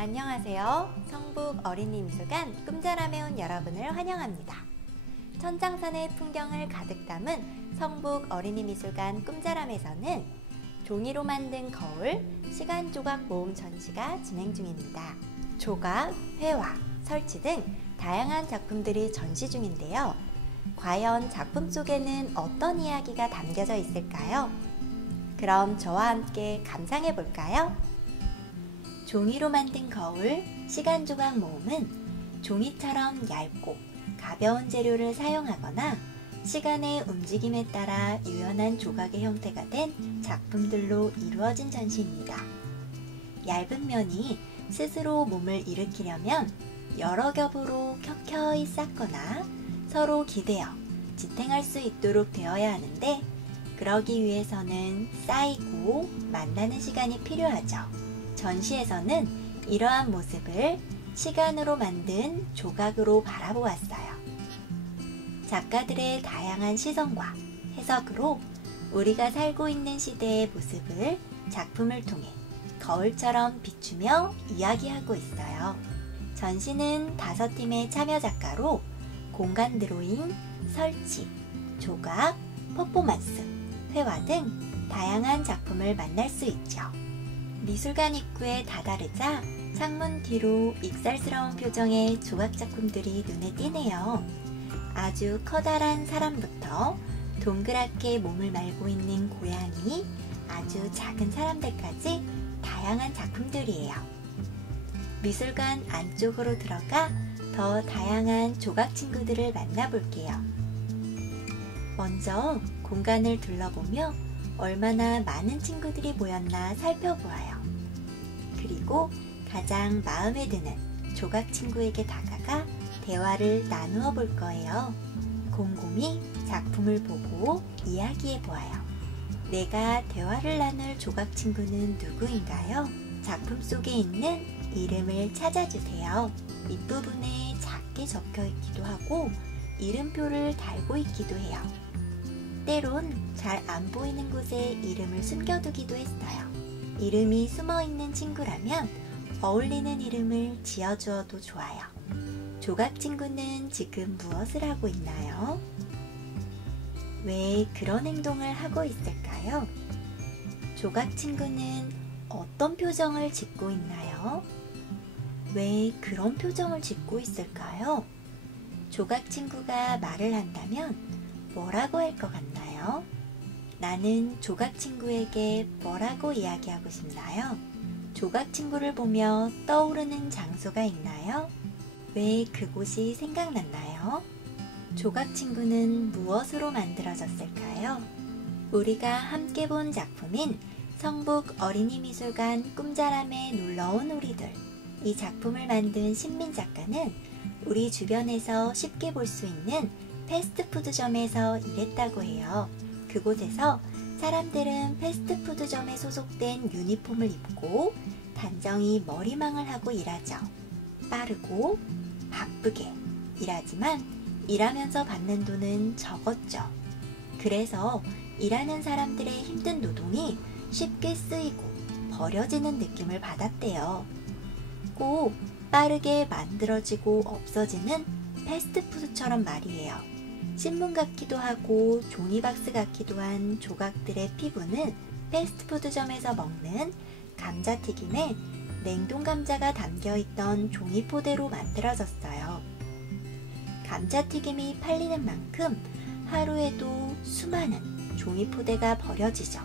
안녕하세요. 성북 어린이미술관 꿈자람에 온 여러분을 환영합니다. 천장산의 풍경을 가득 담은 성북 어린이미술관 꿈자람에서는 종이로 만든 거울, 시간조각 모음 전시가 진행 중입니다. 조각, 회화, 설치 등 다양한 작품들이 전시 중인데요. 과연 작품 속에는 어떤 이야기가 담겨져 있을까요? 그럼 저와 함께 감상해 볼까요? 종이로 만든 거울, 시간조각 모음은 종이처럼 얇고 가벼운 재료를 사용하거나 시간의 움직임에 따라 유연한 조각의 형태가 된 작품들로 이루어진 전시입니다. 얇은 면이 스스로 몸을 일으키려면 여러 겹으로 켜켜이 쌓거나 서로 기대어 지탱할 수 있도록 되어야 하는데, 그러기 위해서는 쌓이고 만나는 시간이 필요하죠. 전시에서는 이러한 모습을 시간으로 만든 조각으로 바라보았어요. 작가들의 다양한 시선과 해석으로 우리가 살고 있는 시대의 모습을 작품을 통해 거울처럼 비추며 이야기하고 있어요. 전시는 5팀의 참여 작가로 공간 드로잉, 설치, 조각, 퍼포먼스, 회화 등 다양한 작품을 만날 수 있죠. 미술관 입구에 다다르자 창문 뒤로 익살스러운 표정의 조각 작품들이 눈에 띄네요. 아주 커다란 사람부터 동그랗게 몸을 말고 있는 고양이, 아주 작은 사람들까지 다양한 작품들이에요. 미술관 안쪽으로 들어가 더 다양한 조각 친구들을 만나볼게요. 먼저 공간을 둘러보며 얼마나 많은 친구들이 모였나 살펴보아요. 그리고 가장 마음에 드는 조각 친구에게 다가가 대화를 나누어 볼 거예요. 곰곰이 작품을 보고 이야기해 보아요. 내가 대화를 나눌 조각 친구는 누구인가요? 작품 속에 있는 이름을 찾아주세요. 밑부분에 작게 적혀 있기도 하고 이름표를 달고 있기도 해요. 때론 잘 안 보이는 곳에 이름을 숨겨두기도 했어요. 이름이 숨어있는 친구라면 어울리는 이름을 지어주어도 좋아요. 조각 친구는 지금 무엇을 하고 있나요? 왜 그런 행동을 하고 있을까요? 조각 친구는 어떤 표정을 짓고 있나요? 왜 그런 표정을 짓고 있을까요? 조각 친구가 말을 한다면 뭐라고 할 것 같나요? 나는 조각 친구에게 뭐라고 이야기하고 싶나요? 조각 친구를 보며 떠오르는 장소가 있나요? 왜 그곳이 생각났나요? 조각 친구는 무엇으로 만들어졌을까요? 우리가 함께 본 작품인 성북 어린이미술관 꿈자람에 놀러온 우리들. 이 작품을 만든 신민 작가는 우리 주변에서 쉽게 볼 수 있는 패스트푸드점에서 일했다고 해요. 그곳에서 사람들은 패스트푸드점에 소속된 유니폼을 입고 단정히 머리망을 하고 일하죠. 빠르고 바쁘게 일하지만 일하면서 받는 돈은 적었죠. 그래서 일하는 사람들의 힘든 노동이 쉽게 쓰이고 버려지는 느낌을 받았대요. 꼭 빠르게 만들어지고 없어지는 패스트푸드처럼 말이에요. 신문 같기도 하고 종이박스 같기도 한 조각들의 피부는 패스트푸드점에서 먹는 감자튀김에 냉동감자가 담겨있던 종이포대로 만들어졌어요. 감자튀김이 팔리는 만큼 하루에도 수많은 종이포대가 버려지죠.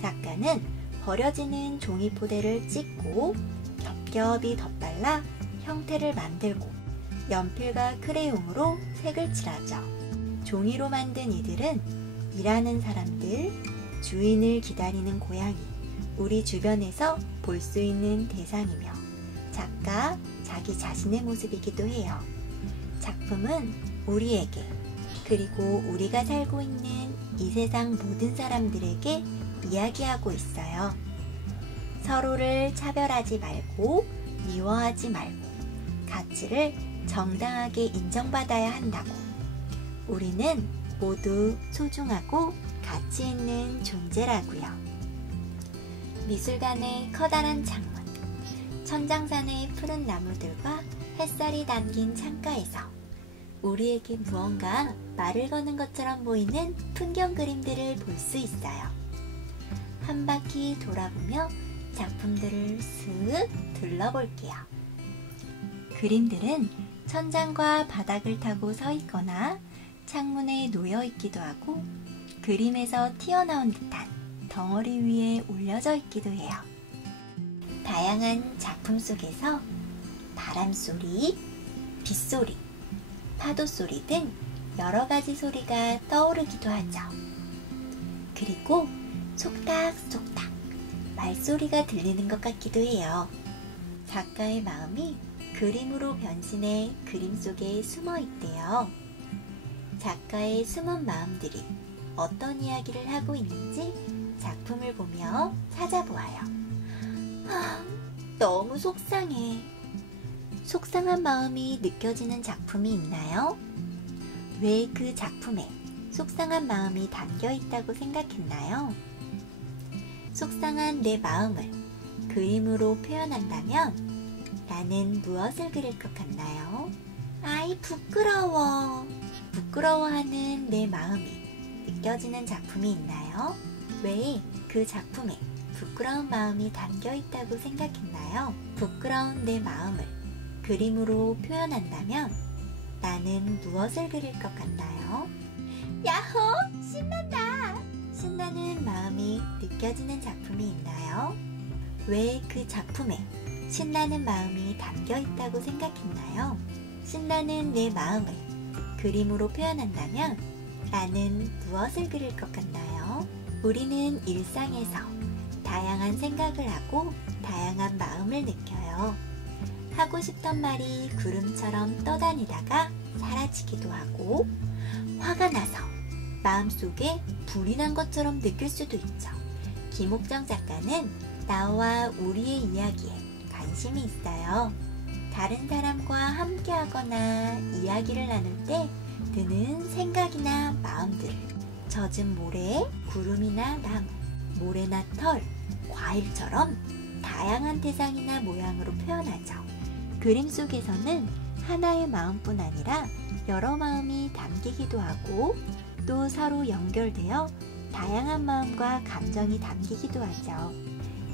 작가는 버려지는 종이포대를 찍고 겹겹이 덧발라 형태를 만들고 연필과 크레용으로 색을 칠하죠. 종이로 만든 이들은 일하는 사람들, 주인을 기다리는 고양이, 우리 주변에서 볼 수 있는 대상이며 작가 자기 자신의 모습이기도 해요. 작품은 우리에게, 그리고 우리가 살고 있는 이 세상 모든 사람들에게 이야기하고 있어요. 서로를 차별하지 말고 미워하지 말고 가치를 정당하게 인정받아야 한다고. 우리는 모두 소중하고 가치 있는 존재라고요. 미술관의 커다란 창문, 천장산의 푸른 나무들과 햇살이 담긴 창가에서 우리에게 무언가 말을 거는 것처럼 보이는 풍경 그림들을 볼 수 있어요. 한 바퀴 돌아보며 작품들을 슥 둘러볼게요. 그림들은 천장과 바닥을 타고 서 있거나 창문에 놓여 있기도 하고 그림에서 튀어나온 듯한 덩어리 위에 올려져 있기도 해요. 다양한 작품 속에서 바람소리, 빗소리, 파도소리 등 여러 가지 소리가 떠오르기도 하죠. 그리고 속닥속닥 말소리가 들리는 것 같기도 해요. 작가의 마음이 그림으로 변신해 그림 속에 숨어 있대요. 작가의 숨은 마음들이 어떤 이야기를 하고 있는지 작품을 보며 찾아보아요. 너무 속상해. 속상한 마음이 느껴지는 작품이 있나요? 왜 그 작품에 속상한 마음이 담겨 있다고 생각했나요? 속상한 내 마음을 그림으로 표현한다면 나는 무엇을 그릴 것 같나요? 아이, 부끄러워. 부끄러워하는 내 마음이 느껴지는 작품이 있나요? 왜 그 작품에 부끄러운 마음이 담겨 있다고 생각했나요? 부끄러운 내 마음을 그림으로 표현한다면 나는 무엇을 그릴 것 같나요? 야호! 신난다! 신나는 마음이 느껴지는 작품이 있나요? 왜 그 작품에 신나는 마음이 담겨 있다고 생각했나요? 신나는 내 마음을 그림으로 표현한다면 나는 무엇을 그릴 것 같나요? 우리는 일상에서 다양한 생각을 하고 다양한 마음을 느껴요. 하고 싶던 말이 구름처럼 떠다니다가 사라지기도 하고 화가 나서 마음속에 불이 난 것처럼 느낄 수도 있죠. 김옥정 작가는 나와 우리의 이야기에 관심이 있어요. 다른 사람과 함께하거나 이야기를 나눌 때 드는 생각이나 마음들, 젖은 모래, 구름이나 나무, 모래나 털, 과일처럼 다양한 대상이나 모양으로 표현하죠. 그림 속에서는 하나의 마음뿐 아니라 여러 마음이 담기기도 하고 또 서로 연결되어 다양한 마음과 감정이 담기기도 하죠.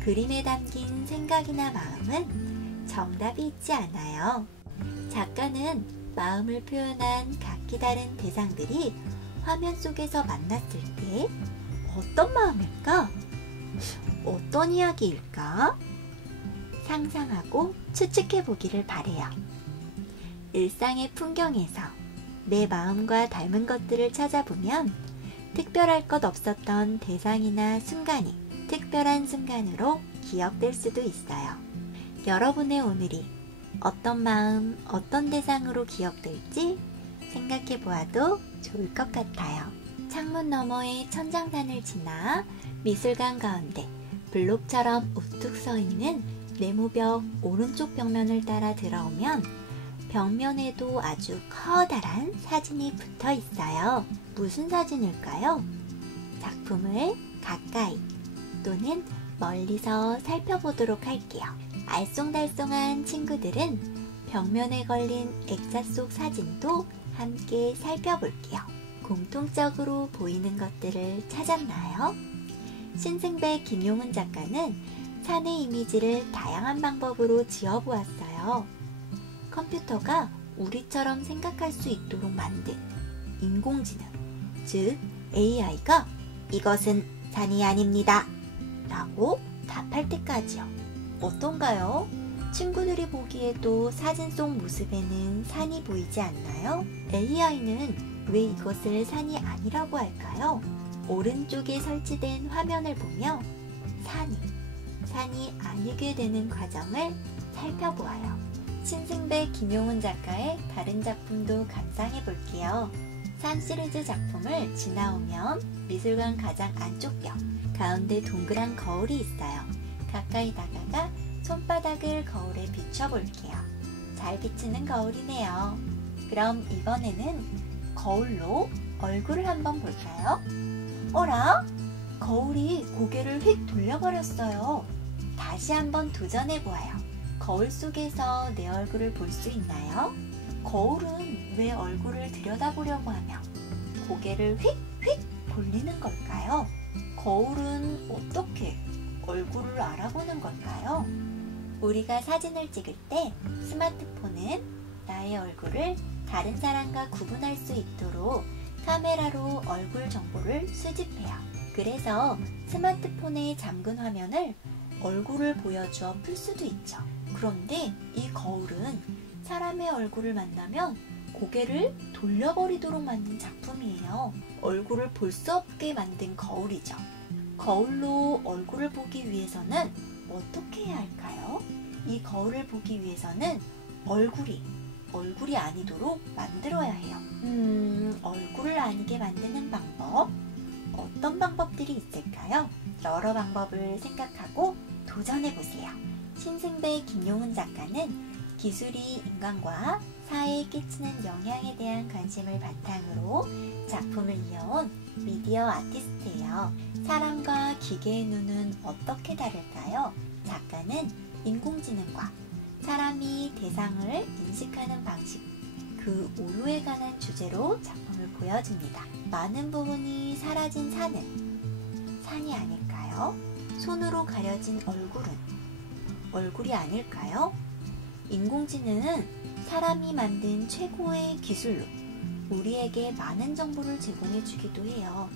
그림에 담긴 생각이나 마음은 정답이 있지 않아요. 작가는 마음을 표현한 각기 다른 대상들이 화면 속에서 만났을 때 어떤 마음일까? 어떤 이야기일까? 상상하고 추측해 보기를 바래요. 일상의 풍경에서 내 마음과 닮은 것들을 찾아보면 특별할 것 없었던 대상이나 순간이 특별한 순간으로 기억될 수도 있어요. 여러분의 오늘이 어떤 마음, 어떤 대상으로 기억될지 생각해 보아도 좋을 것 같아요. 창문 너머의 천장산을 지나 미술관 가운데 블록처럼 우뚝 서 있는 네모벽 오른쪽 벽면을 따라 들어오면 벽면에도 아주 커다란 사진이 붙어 있어요. 무슨 사진일까요? 작품을 가까이 또는 멀리서 살펴보도록 할게요. 알쏭달쏭한 친구들은 벽면에 걸린 액자 속 사진도 함께 살펴볼게요. 공통적으로 보이는 것들을 찾았나요? 신승배 김용훈 작가는 산의 이미지를 다양한 방법으로 지어보았어요. 컴퓨터가 우리처럼 생각할 수 있도록 만든 인공지능, 즉 AI가 이것은 산이 아닙니다 라고 답할 때까지요. 어떤가요? 친구들이 보기에도 사진 속 모습에는 산이 보이지 않나요? AI는 왜 이것을 산이 아니라고 할까요? 오른쪽에 설치된 화면을 보며 산이 아니게 되는 과정을 살펴보아요. 신승배 김용훈 작가의 다른 작품도 감상해 볼게요. 산 시리즈 작품을 지나오면 미술관 가장 안쪽 벽 가운데 동그란 거울이 있어요. 가까이 다가가 손바닥을 거울에 비춰볼게요. 잘 비치는 거울이네요. 그럼 이번에는 거울로 얼굴을 한번 볼까요? 어라? 거울이 고개를 휙 돌려버렸어요. 다시 한번 도전해보아요. 거울 속에서 내 얼굴을 볼 수 있나요? 거울은 왜 얼굴을 들여다보려고 하며 고개를 휙휙 돌리는 걸까요? 거울은 어떻게 얼굴을 알아보는 걸까요? 우리가 사진을 찍을 때 스마트폰은 나의 얼굴을 다른 사람과 구분할 수 있도록 카메라로 얼굴 정보를 수집해요. 그래서 스마트폰의 잠근 화면을 얼굴을 보여주어 풀 수도 있죠. 그런데 이 거울은 사람의 얼굴을 만나면 고개를 돌려버리도록 만든 작품이에요. 얼굴을 볼 수 없게 만든 거울이죠. 거울로 얼굴을 보기 위해서는 어떻게 해야 할까요? 이 거울을 보기 위해서는 얼굴이 아니도록 만들어야 해요. 얼굴을 아니게 만드는 방법, 어떤 방법들이 있을까요? 여러 방법을 생각하고 도전해보세요. 신승배 김용훈 작가는 기술이 인간과 사회에 끼치는 영향에 대한 관심을 바탕으로 작품을 이어온 미디어 아티스트예요. 사람과 기계의 눈은 어떻게 다를까요? 작가는 인공지능과 사람이 대상을 인식하는 방식, 그 오류에 관한 주제로 작품을 보여줍니다. 많은 부분이 사라진 산이 아닐까요? 손으로 가려진 얼굴이 아닐까요? 인공지능은 사람이 만든 최고의 기술로 우리에게 많은 정보를 제공해 주기도 해요.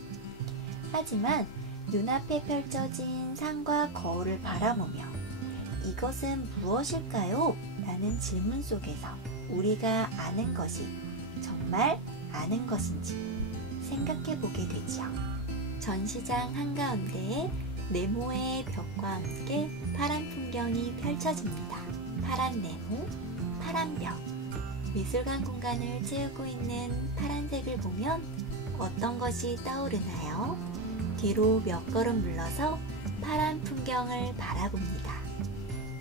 하지만 눈앞에 펼쳐진 산과 거울을 바라보며 이것은 무엇일까요? 라는 질문 속에서 우리가 아는 것이 정말 아는 것인지 생각해 보게 되죠. 전시장 한가운데에 네모의 벽과 함께 파란 풍경이 펼쳐집니다. 파란 네모, 파란 벽. 미술관 공간을 채우고 있는 파란색을 보면 어떤 것이 떠오르나요? 뒤로 몇 걸음 물러서 파란 풍경을 바라봅니다.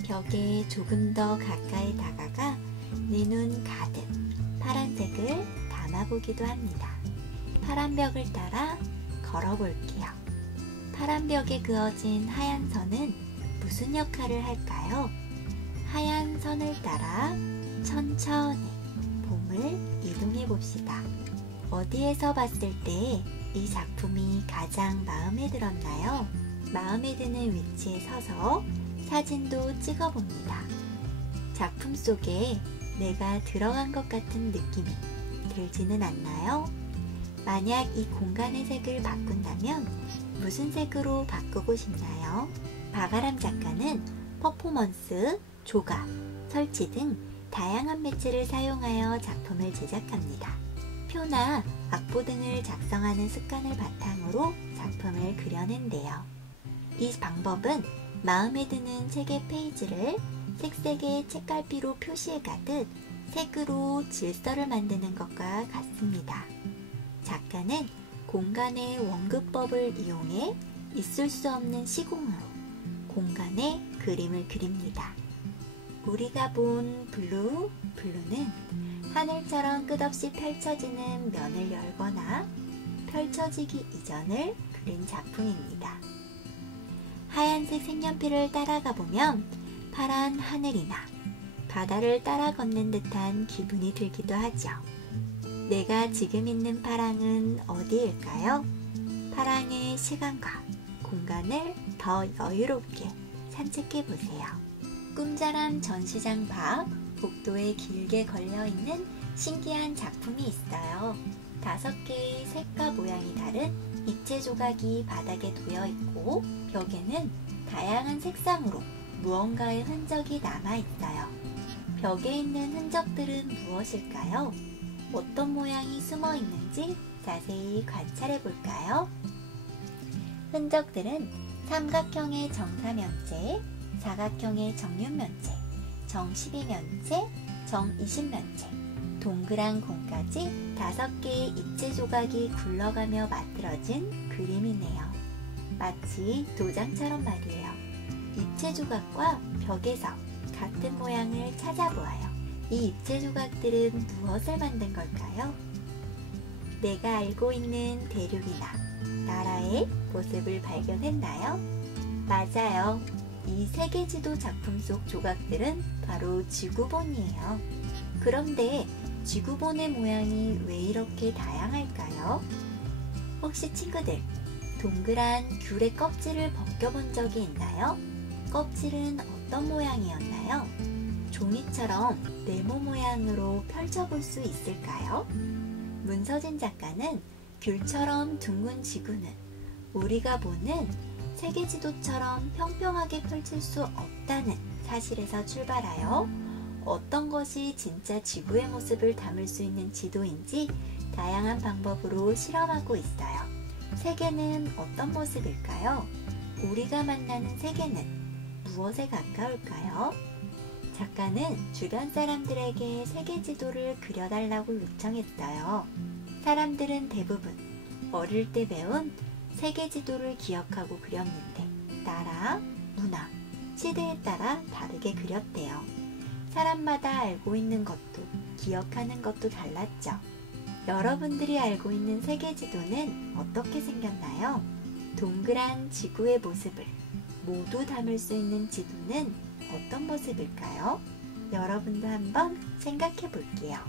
벽에 조금 더 가까이 다가가 내 눈 가득 파란색을 담아보기도 합니다. 파란 벽을 따라 걸어볼게요. 파란 벽에 그어진 하얀 선은 무슨 역할을 할까요? 하얀 선을 따라 천천히 봄을 이동해 봅시다. 어디에서 봤을 때 이 작품이 가장 마음에 들었나요? 마음에 드는 위치에 서서 사진도 찍어봅니다. 작품 속에 내가 들어간 것 같은 느낌이 들지는 않나요? 만약 이 공간의 색을 바꾼다면 무슨 색으로 바꾸고 싶나요? 박아람 작가는 퍼포먼스, 조각, 설치 등 다양한 매체를 사용하여 작품을 제작합니다. 표나 악보 등을 작성하는 습관을 바탕으로 작품을 그려낸대요. 이 방법은 마음에 드는 책의 페이지를 색색의 책갈피로 표시해가듯 색으로 질서를 만드는 것과 같습니다. 작가는 공간의 원근법을 이용해 있을 수 없는 시공으로 공간에 그림을 그립니다. 우리가 본 블루는 하늘처럼 끝없이 펼쳐지는 면을 열거나 펼쳐지기 이전을 그린 작품입니다. 하얀색 색연필을 따라가 보면 파란 하늘이나 바다를 따라 걷는 듯한 기분이 들기도 하죠. 내가 지금 있는 파랑은 어디일까요? 파랑의 시간과 공간을 더 여유롭게 산책해 보세요. 꿈자람 전시장 밖 복도에 길게 걸려있는 신기한 작품이 있어요. 5개의 색과 모양이 다른 입체 조각이 바닥에 놓여있고 벽에는 다양한 색상으로 무언가의 흔적이 남아있어요. 벽에 있는 흔적들은 무엇일까요? 어떤 모양이 숨어 있는지 자세히 관찰해 볼까요? 흔적들은 삼각형의 정사면체, 사각형의 정육면체, 정12면체, 정20면체, 동그란 공까지 5개의 입체 조각이 굴러가며 만들어진 그림이네요. 마치 도장처럼 말이에요. 입체 조각과 벽에서 같은 모양을 찾아보아요. 이 입체 조각들은 무엇을 만든 걸까요? 내가 알고 있는 대륙이나 나라의 모습을 발견했나요? 맞아요. 이 세계지도 작품 속 조각들은 바로 지구본이에요. 그런데 지구본의 모양이 왜 이렇게 다양할까요? 혹시 친구들, 동그란 귤의 껍질을 벗겨본 적이 있나요? 껍질은 어떤 모양이었나요? 종이처럼 네모 모양으로 펼쳐볼 수 있을까요? 문서진 작가는 귤처럼 둥근 지구는 우리가 보는 세계지도처럼 평평하게 펼칠 수 없다는 사실에서 출발하여 어떤 것이 진짜 지구의 모습을 담을 수 있는 지도인지 다양한 방법으로 실험하고 있어요. 세계는 어떤 모습일까요? 우리가 만나는 세계는 무엇에 가까울까요? 작가는 주변 사람들에게 세계 지도를 그려달라고 요청했어요. 사람들은 대부분 어릴 때 배운 세계 지도를 기억하고 그렸는데 나라, 문화, 시대에 따라 다르게 그렸대요. 사람마다 알고 있는 것도 기억하는 것도 달랐죠. 여러분들이 알고 있는 세계 지도는 어떻게 생겼나요? 동그란 지구의 모습을 모두 담을 수 있는 지도는 어떤 모습일까요? 여러분도 한번 생각해 볼게요.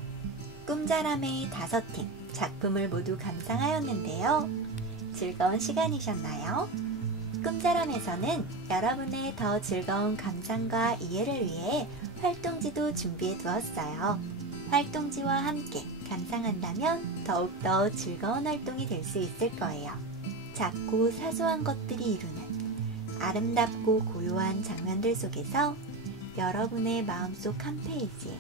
꿈자람의 5팀 작품을 모두 감상하였는데요. 즐거운 시간이셨나요? 꿈자람에서는 여러분의 더 즐거운 감상과 이해를 위해 활동지도 준비해 두었어요. 활동지와 함께 감상한다면 더욱더 즐거운 활동이 될 수 있을 거예요. 작고 사소한 것들이 이루는 아름답고 고요한 장면들 속에서 여러분의 마음속 한 페이지에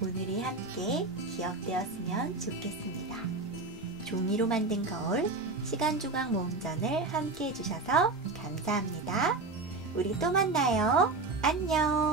오늘이 함께 기억되었으면 좋겠습니다. 종이로 만든 거울 시간조각 모음전을 함께 해주셔서 감사합니다. 우리 또 만나요. 안녕.